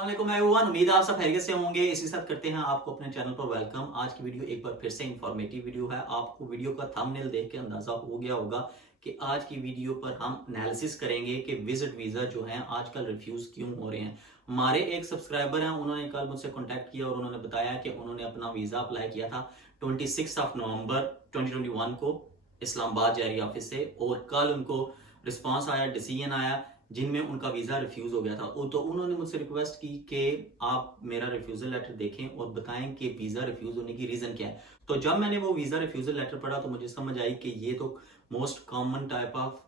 अस्सलाम वालेकुम एवरीवन, उम्मीद है आप सब खैरियत से होंगे। इसी साथ करते हैं आपको अपने चैनल पर वेलकम। आज की वीडियो एक बार फिर से इंफॉर्मेटिव वीडियो है। आपको वीडियो का थंबनेल देख के अंदाजा हो गया होगा कि आज की वीडियो पर हम एनालिसिस करेंगे कि विजिट वीजा जो है आजकल रिफ्यूज क्यों हो रहे हैं। हमारे एक सब्सक्राइबर हैं, उन्होंने कल मुझसे कॉन्टैक्ट किया और उन्होंने बताया कि उन्होंने अपना वीजा अप्लाई किया था 26 नवंबर 2021 को इस्लामाबाद जारी ऑफिस से, और कल उनको रिस्पॉन्स आया, डिसीजन आया जिनमें उनका वीज़ा रिफ्यूज़ हो गया था। तो उन्होंने मुझसे रिक्वेस्ट की कि आप मेरा रिफ्यूज़ल लेटर देखें और बताएं कि वीज़ा रिफ्यूज़ होने की रीज़न क्या है। तो जब मैंने वो वीज़ा रिफ्यूज़ल लेटर पढ़ा तो मुझे समझ आई कि ये तो most common type of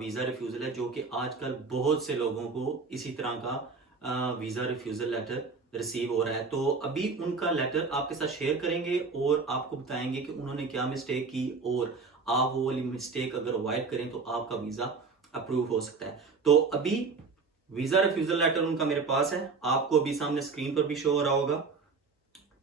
visa refusal है, जो कि आजकल बहुत से लोगों को इसी तरह का वीज़ा रिफ्यूज़ल लेटर रिसीव हो रहा है। तो अभी उनका लेटर आपके साथ शेयर करेंगे और आपको बताएंगे कि उन्होंने क्या मिस्टेक की, और आप वो वाली मिस्टेक अगर अवॉइड करें तो आपका वीज़ा अप्रूव हो सकता है। तो अभी वीजा रिफ्यूजल लेटर उनका मेरे पास है, आपको अभी सामने स्क्रीन पर भी शो हो रहा होगा।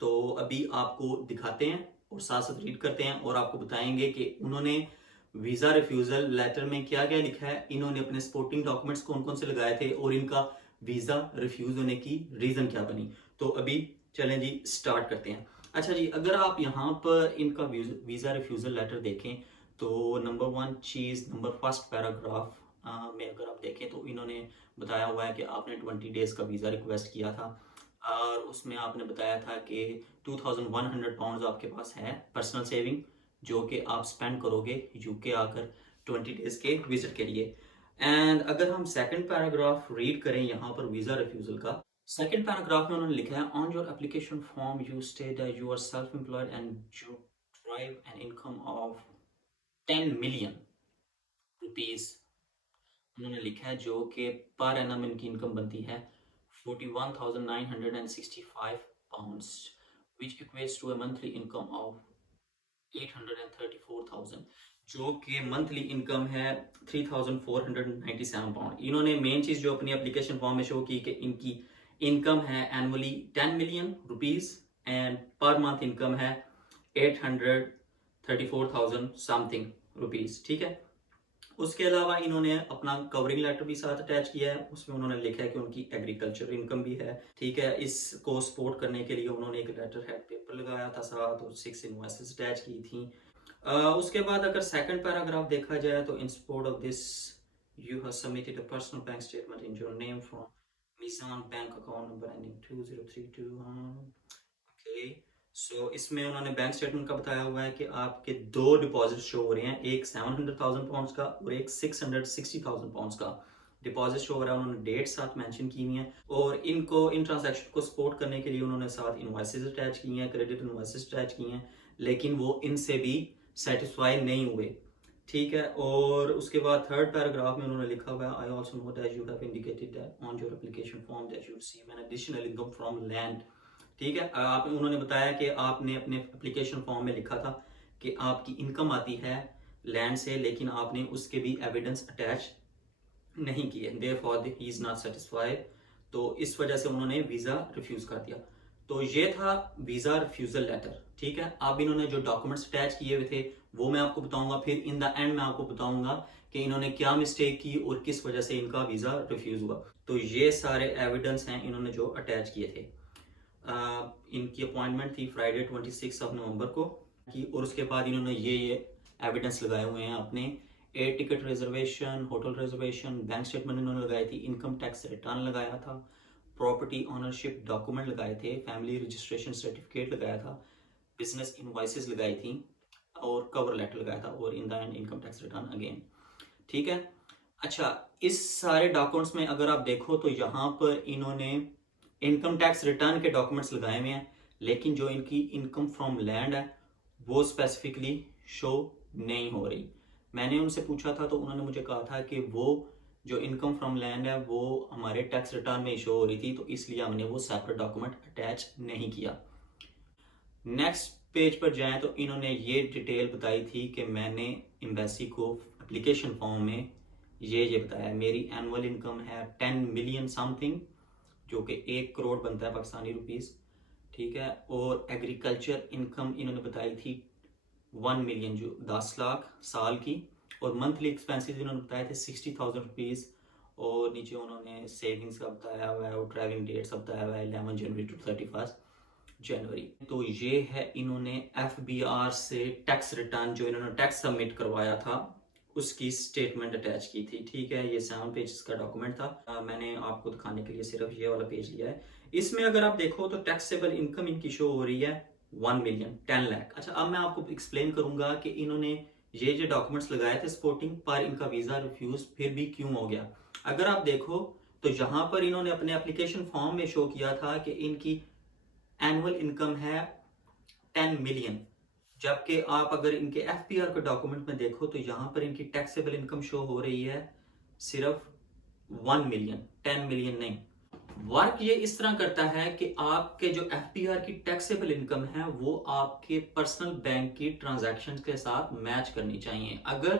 तो अभी आपको दिखाते हैं और साथ साथ रीड करते हैं और आपको बताएंगे कि उन्होंने वीजा रिफ्यूजल लेटर में क्या क्या लिखा है, इन्होंने अपने सपोर्टिंग डॉक्यूमेंट्स कौन कौन से लगाए थे और इनका वीजा रिफ्यूज होने की रीजन क्या बनी। तो अभी चलें जी, स्टार्ट करते हैं। अच्छा जी, अगर आप यहाँ पर इनका वीजा रिफ्यूजल लेटर देखें तो नंबर वन चीज, नंबर फर्स्ट पैराग्राफ में अगर आप देखें तो इन्होंने बताया हुआ है कि आपने 20 डेज का वीजा रिक्वेस्ट किया था और उसमें आपने बताया था कि 2100 पाउंड आपके पास है पर्सनल सेविंग, जो कि आप स्पेंड करोगे यूके आकर 20 डेज के विजिट के लिए। एंड अगर हम सेकंड पैराग्राफ रीड करें यहाँ पर वीजा रिफ्यूजल का, सेकंड पैराग्राफ में उन्होंने लिखा है on your application form you state that you are self employed and you drive an income of 10 million rupees. उन्होंने लिखा है जो कि पर एनम इनकी इनकम बनती है 41,965 pounds, which equates to a monthly income of 834,000, जो कि मंथली इनकम है 3,497 पाउंड। इन्होंने मेन चीज जो अपनी एप्लीकेशन फॉर्म में शो की कि इनकी इनकम है annually 10 million rupees and per month income है 834,000 समथिंग रुपीज। ठीक है, उसके अलावा इन्होंने अपना कवरिंग लेटर भी साथ अटैच किया है, उसमें उन्होंने लिखा है कि उनकी एग्रीकल्चर इनकम भी है। ठीक है, इसको सपोर्ट करने के लिए उन्होंने एक लेटर हेड पेपर लगाया था साथ और 6 इनवॉइसेस अटैच की थी। उसके बाद अगर सेकंड पैराग्राफ देखा जाए तो in support of this you have submitted a personal bank statement in your name from Nizam bank account number ending 2032। Okay, so इसमें उन्होंने बैंक स्टेटमेंट का बताया हुआ है कि आपके दो डिपॉजिट शो हो रहे हैं, एक 700,000 पाउंड्स का और एक 660,000 पाउंड्स का डिपॉजिट शो हो रहा है। उन्होंने डेट साथ मेंशन की हुई है और इनको इन ट्रांजैक्शन को सपोर्ट करने के लिए उन्होंने साथ इनवॉइसेस अटैच की हैं, क्रेडिट इनवॉइसेस अटैच की हैं, लेकिन वो इनसे भी सेटिस्फाई नहीं हुए। ठीक है, और उसके बाद थर्ड पैराग्राफ में उन्होंने लिखा हुआ है I also know that you have indicated that on your application form that you receive an additional income from land. ठीक है, आप उन्होंने बताया कि आपने अपने एप्लीकेशन फॉर्म में लिखा था कि आपकी इनकम आती है लैंड से, लेकिन आपने उसके भी एविडेंस अटैच नहीं किए, therefore he is not satisfied. तो इस वजह से उन्होंने वीजा रिफ्यूज कर दिया। तो ये था वीजा रिफ्यूजल लेटर। ठीक है, अब इन्होंने जो डॉक्यूमेंट्स अटैच किए हुए थे वो मैं आपको बताऊंगा, फिर इन द एंड मैं आपको बताऊंगा कि इन्होंने क्या मिस्टेक की और किस वजह से इनका वीजा रिफ्यूज हुआ। तो ये सारे एविडेंस हैं इन्होंने जो अटैच किए थे। इनकी अपॉइंटमेंट थी फ्राइडे 26 नवंबर को की, और उसके बाद इन्होंने ये एविडेंस लगाए हुए हैं अपने air ticket reservation, hotel reservation, bank statement इन्होंने लगाई थी, इनकम टैक्स रिटर्न लगाया था, प्रॉपर्टी ऑनरशिप डॉक्यूमेंट लगाए थे, फैमिली रजिस्ट्रेशन सर्टिफिकेट लगाया था, बिजनेस इनवॉइसेस लगाई थी और कवर लेटर लगाया था, और in the end income tax return again. ठीक है, अच्छा, इस सारे डॉक्यूमेंट्स में अगर आप देखो तो यहाँ पर इन्होंने इनकम टैक्स रिटर्न के डॉक्यूमेंट्स लगाए हुए हैं, लेकिन जो इनकी इनकम फ्रॉम लैंड है वो स्पेसिफिकली शो नहीं हो रही। मैंने उनसे पूछा था तो उन्होंने मुझे कहा था कि वो जो इनकम फ्रॉम लैंड है वो हमारे टैक्स रिटर्न में शो हो रही थी, तो इसलिए हमने वो सेपरेट डॉक्यूमेंट अटैच नहीं किया। नेक्स्ट पेज पर जाएं तो इन्होंने ये डिटेल बताई थी कि मैंने एम्बेसी को एप्लीकेशन फॉर्म में ये बताया मेरी एनुअल इनकम है 10 मिलियन समथिंग, जो कि 1 करोड़ बनता है पाकिस्तानी रुपीस। ठीक है, और एग्रीकल्चर इनकम इन्होंने बताई थी 1 मिलियन, जो 10 लाख साल की, और मंथली एक्सपेंसेस इन्होंने बताए थे 60,000 रुपीज और नीचे उन्होंने सेविंग्स का बताया हुआ है और ट्रैवलिंग डेट्स बताया हुआ है 11 जनवरी टू 31 जनवरी। तो ये है इन्होंने FBR से टैक्स रिटर्न जो इन्होंने टैक्स सबमिट करवाया था उसकी स्टेटमेंट अटैच की थी। ठीक है, ये 7 पेजेस का डॉक्यूमेंट था। मैंने आपको दिखाने के लिए सिर्फ ये वाला पेज लिया है। इसमें अगर आप देखो तो टैक्सेबल इनकम इनकी शो हो रही है 1 मिलियन 10 लाख। अच्छा, अब मैं आपको एक्सप्लेन करूंगा कि इन्होंने ये जो डॉक्यूमेंट्स लगाए थे सपोर्टिंग, पर इनका वीजा रिफ्यूज फिर भी क्यों हो गया। अगर आप देखो तो यहाँ पर इन्होंने अपने एप्लीकेशन फॉर्म में शो किया था कि इनकी एनुअल इनकम है 10 मिलियन, जबकि आप अगर इनके FBR के डॉक्यूमेंट में देखो तो यहाँ पर इनकी टैक्सेबल इनकम शो हो रही है सिर्फ 1 मिलियन, 10 मिलियन नहीं। वर्क ये इस तरह करता है कि आपके जो FBR की टैक्सेबल इनकम है वो आपके पर्सनल बैंक की ट्रांजैक्शन के साथ मैच करनी चाहिए। अगर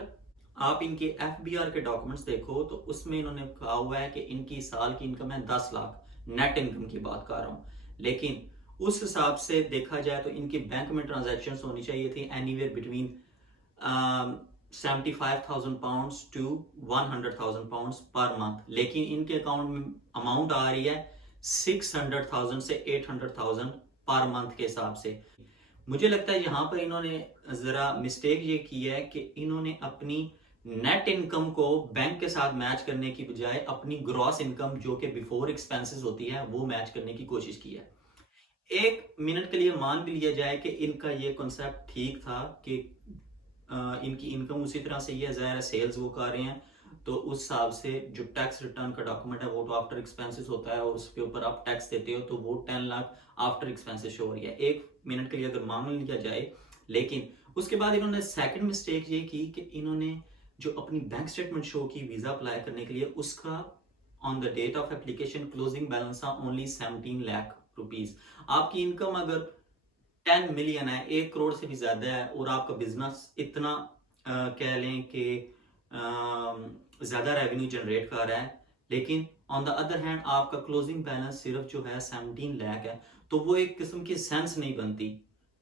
आप इनके FBR के डॉक्यूमेंट्स देखो तो उसमें इन्होंने कहा हुआ है कि इनकी साल की इनकम है 10 लाख, नेट इनकम की बात कर रहा हूं, लेकिन उस हिसाब से देखा जाए तो इनकी बैंक में ट्रांजैक्शन होनी चाहिए थी anywhere between 75,000 pounds to 100,000 pounds per month, लेकिन इनके अकाउंट में अमाउंट आ रही है 600,000 से 800,000 पर मंथ के हिसाब से। मुझे लगता है यहाँ पर इन्होंने जरा मिस्टेक ये की है कि इन्होंने अपनी नेट इनकम को बैंक के साथ मैच करने की बजाय अपनी ग्रॉस इनकम जो कि बिफोर एक्सपेंसेस होती है वो मैच करने की कोशिश की है। एक मिनट के लिए मान भी लिया जाए कि इनका ये कॉन्सेप्ट ठीक था कि इनकी इनकम उसी तरह से ही है, ज़ाहिर है सेल्स वो कर रहे हैं, तो उस हिसाब से जो टैक्स रिटर्न का डॉक्यूमेंट है वो तो आफ्टर एक्सपेंसेस होता है और उसके ऊपर आप टैक्स देते हो तो वो 10 लाख आफ्टर एक्सपेंसेस शो हो रही है, एक मिनट के लिए अगर मान लिया जाए। लेकिन उसके बाद इन्होंने सेकंड मिस्टेक ये की कि इन्होंने जो अपनी बैंक स्टेटमेंट शो की वीजा अप्लाई करने के लिए, उसका on the date of application closing balance था ओनली 17 लाख रुपीज। आपकी इनकम अगर 10 मिलियन है, 1 करोड़ से भी ज्यादा है, और आपका बिजनेस इतना कह लें कि ज्यादा रेवेन्यू जनरेट कर रहा है, लेकिन ऑन द अदर हैंड आपका क्लोजिंग बैलेंस सिर्फ जो है 17 लाख है, तो वो एक किस्म की सेंस नहीं बनती।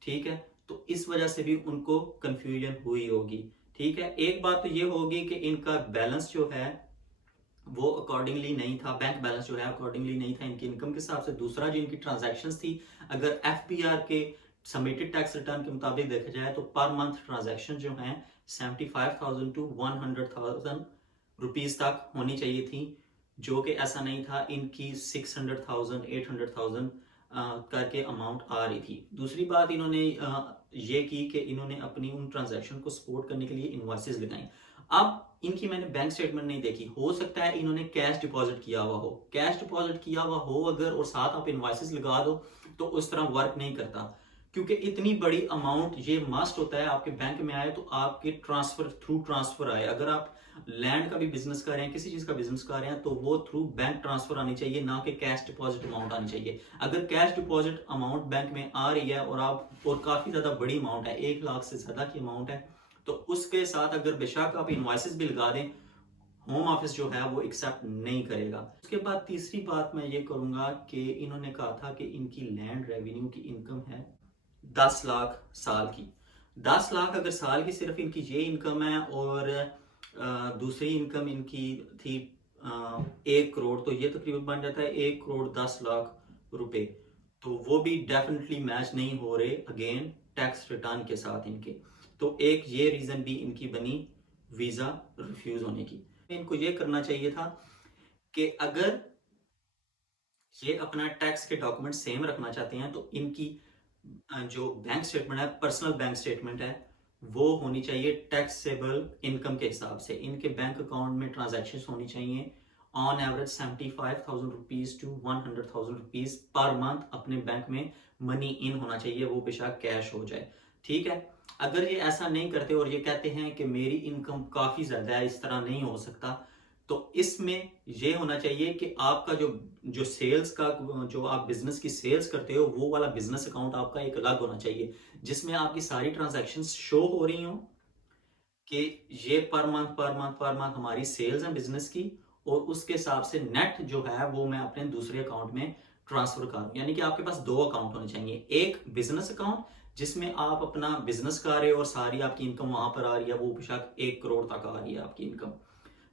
ठीक है, तो इस वजह से भी उनको कंफ्यूजन हुई होगी। ठीक है, एक बात तो ये होगी कि इनका बैलेंस जो है वो अकॉर्डिंगली नहीं था, बैंक बैलेंस जो है अकॉर्डिंगली नहीं था इनकी इनकम के हिसाब से। दूसरा जो इनकी ट्रांजैक्शंस थी, अगर FBR के सबमिटेड टैक्स रिटर्न के मुताबिक देखा जाए तो पर मंथ ट्रांजैक्शन जो है 75,000 टू 100,000 रुपीज तक होनी चाहिए थी, जो कि ऐसा नहीं था। इनकी 600,000 800,000 करके अमाउंट आ रही थी। दूसरी बात इन्होंने ये की कि इन्होंने अपनी उन ट्रांजैक्शन को सपोर्ट करने के लिए इनवॉइसेस लगाई। अब इनकी मैंने बैंक स्टेटमेंट नहीं देखी, हो सकता है इन्होंने कैश डिपॉजिट किया हुआ हो, कैश डिपॉजिट किया हुआ हो अगर और साथ आप इनवॉइसेस लगा दो तो उस तरह वर्क नहीं करता, क्योंकि इतनी बड़ी अमाउंट ये मस्ट होता है आपके बैंक में आए तो आपके थ्रू ट्रांसफर आए। अगर आप लैंड का भी बिजनेस कर रहे हैं, किसी चीज का बिजनेस कर रहे हैं, तो वो थ्रू बैंक ट्रांसफर आनी चाहिए, ना कि कैश डिपॉजिट अमाउंट आनी चाहिए। अगर कैश डिपॉजिट अमाउंट बैंक में आ रही है और काफी ज्यादा बड़ी अमाउंट है, 1 लाख से ज्यादा की अमाउंट है, तो उसके साथ अगर बेशक आप इनवॉइसेस भी लगा दें, होम ऑफिस जो है वो एक्सेप्ट नहीं करेगा। उसके बाद तीसरी बात मैं ये करूंगा कि इन्होंने कहा था कि इनकी लैंड रेवेन्यू की इनकम है 10 लाख साल की। 10 लाख अगर साल की सिर्फ इनकी ये इनकम है और दूसरी इनकम इनकी थी 1 करोड़, तो ये तकरीबन बन जाता है 1 करोड़ 10 लाख रुपए, तो वो भी डेफिनेटली मैच नहीं हो रहे अगेन टैक्स रिटर्न के साथ इनके। तो एक ये रीजन भी इनकी बनी वीजा रिफ्यूज होने की। इनको ये करना चाहिए था कि अगर ये अपना टैक्स के डॉक्यूमेंट सेम रखना चाहते हैं तो इनकी जो बैंक स्टेटमेंट है, पर्सनल बैंक स्टेटमेंट है, वो होनी चाहिए टैक्सेबल इनकम के हिसाब से। इनके बैंक अकाउंट में ट्रांजैक्शंस होनी चाहिए on average 75,000 rupees to 100,000 rupees per month अपने बैंक में मनी इन होना चाहिए, वो बेशक कैश हो जाए। ठीक है, अगर ये ऐसा नहीं करते और ये कहते हैं कि मेरी इनकम काफी ज्यादा है, इस तरह नहीं हो सकता, तो इसमें ये होना चाहिए कि आपका जो जो सेल्स का, जो आप बिजनेस की सेल्स करते हो, वो वाला बिजनेस अकाउंट आपका एक अलग होना चाहिए जिसमें आपकी सारी ट्रांजैक्शंस शो हो रही हो कि ये पर मंथ हमारी सेल्स है बिजनेस की, और उसके हिसाब से नेट जो है वो मैं अपने दूसरे अकाउंट में ट्रांसफर करूं। यानी कि आपके पास 2 अकाउंट होने चाहिए, एक बिजनेस अकाउंट जिसमें आप अपना बिजनेस कर रहे हो और सारी आपकी इनकम वहां पर आ रही है, वो बेशक 1 करोड़ तक आ रही है आपकी इनकम।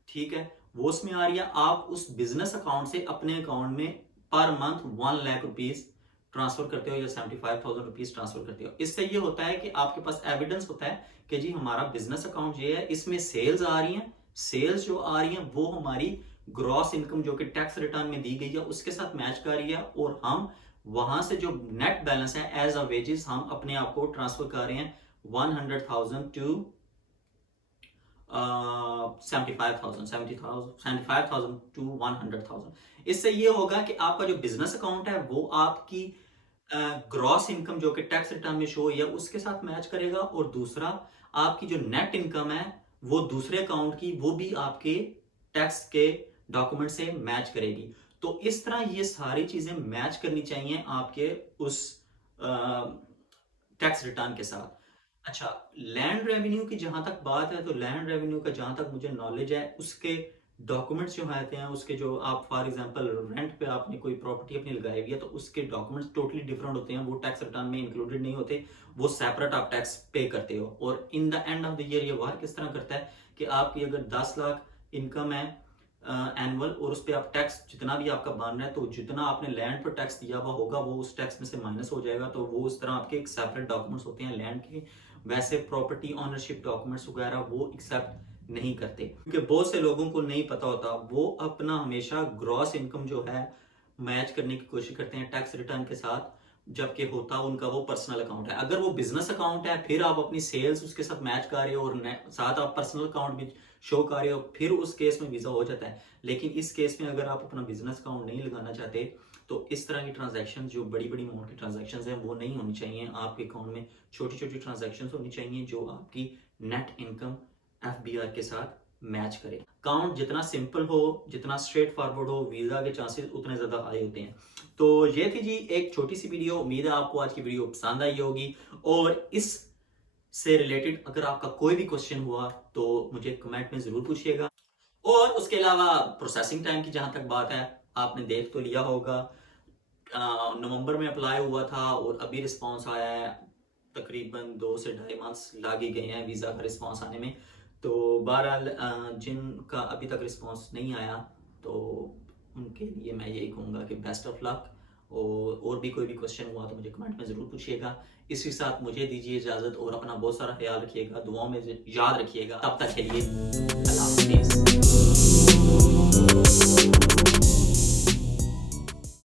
ठीक है, वो उसमें आ रही है, आप उस बिजनेस अकाउंट से अपने अकाउंट में per month 1 lakh rupees transfer करते हो या 75,000 रुपीज ट्रांसफर करते हो। इससे ये होता है कि आपके पास एविडेंस होता है कि जी हमारा बिजनेस अकाउंट ये है, इसमें सेल्स आ रही हैं, सेल्स जो आ रही हैं वो हमारी ग्रॉस इनकम जो कि टैक्स रिटर्न में दी गई है उसके साथ मैच कर रही है, और हम वहां से जो नेट बैलेंस है एज अ वेजेस हम अपने आप को ट्रांसफर कर रहे हैं 100,000 टू 75,000 टू 100,000। इससे ये होगा कि आपका जो बिजनेस अकाउंट है वो आपकी ग्रॉस इनकम जो कि टैक्स रिटर्न में शो है उसके साथ मैच करेगा, और दूसरा आपकी जो नेट इनकम है वो दूसरे अकाउंट की वो भी आपके टैक्स के डॉक्यूमेंट से मैच करेगी। तो इस तरह ये सारी चीजें मैच करनी चाहिए आपके उस टैक्स रिटर्न के साथ। अच्छा, लैंड रेवेन्यू की जहां तक बात है, तो लैंड रेवेन्यू का जहां तक मुझे नॉलेज है उसके डॉक्यूमेंट्स जो आते हैं, उसके जो आप फॉर एग्जांपल रेंट पे आपने कोई प्रॉपर्टी अपनी लगाई हुई है तो उसके डॉक्यूमेंट्स टोटली डिफरेंट होते हैं, वो टैक्स रिटर्न में इंक्लूडेड नहीं होते, वो सेपरेट आप टैक्स पे करते हो। और in the end of the year ये वर्क किस तरह करता है कि आपकी अगर 10 लाख इनकम है एनुअल, और उस पर आप टैक्स जितना भी आपका बन रहा है तो जितना आपने लैंड पर टैक्स दिया हुआ होगा वो उस टैक्स में से माइनस हो जाएगा, तो वो उस तरह आपके एक सेपरेट डॉक्यूमेंट्स होते हैं लैंड के। वैसे प्रॉपर्टी ऑनरशिप डॉक्यूमेंट्स वगैरह वो एक्सेप्ट नहीं करते, क्योंकि बहुत से लोगों को नहीं पता होता, वो अपना हमेशा ग्रॉस इनकम जो है मैच करने की कोशिश करते हैं टैक्स रिटर्न के साथ, जबकि होता उनका वो पर्सनल अकाउंट है। अगर वो बिजनेस अकाउंट है फिर आप अपनी सेल्स उसके साथ मैच कर रहे हो और साथ आप पर्सनल अकाउंट भी शो कर रहे हो, फिर उस केस में वीजा हो जाता है। लेकिन इस केस में अगर आप अपना बिजनेस अकाउंट नहीं लगाना चाहते तो इस तरह की ट्रांजैक्शन जो बड़ी बड़ी अमाउंट की ट्रांजैक्शन हैं वो नहीं होनी चाहिए आपके अकाउंट में। छोटी छोटी ट्रांजैक्शन होनी चाहिए जो आपकी नेट इनकम एफबीआर के साथ मैच करे। अकाउंट जितना सिंपल हो, जितना स्ट्रेट फॉरवर्ड हो, वीजा के चांसेस उतने ज्यादा हाई होते हैं। तो ये थी जी एक छोटी सी वीडियो, उम्मीद है आपको आज की वीडियो पसंद आई होगी, और इस से रिलेटेड अगर आपका कोई भी क्वेश्चन हुआ तो मुझे कमेंट में जरूर पूछिएगा। और उसके अलावा प्रोसेसिंग टाइम की जहां तक बात है, आपने देख तो लिया होगा नवंबर में अप्लाई हुआ था और अभी रिस्पांस आया है, तकरीबन 2 से 2.5 मंथ्स लग ही गए हैं वीज़ा का रिस्पांस आने में। तो बहरहाल जिनका अभी तक रिस्पांस नहीं आया तो उनके लिए मैं यही कहूँगा कि बेस्ट ऑफ लक, और भी कोई भी क्वेश्चन हुआ तो मुझे कमेंट में ज़रूर पूछिएगा। इसी साथ मुझे दीजिए इजाज़त, और अपना बहुत सारा ख्याल रखिएगा, दुआओं में याद रखिएगा। तब तक के लिए अल्लाह हाफिज़।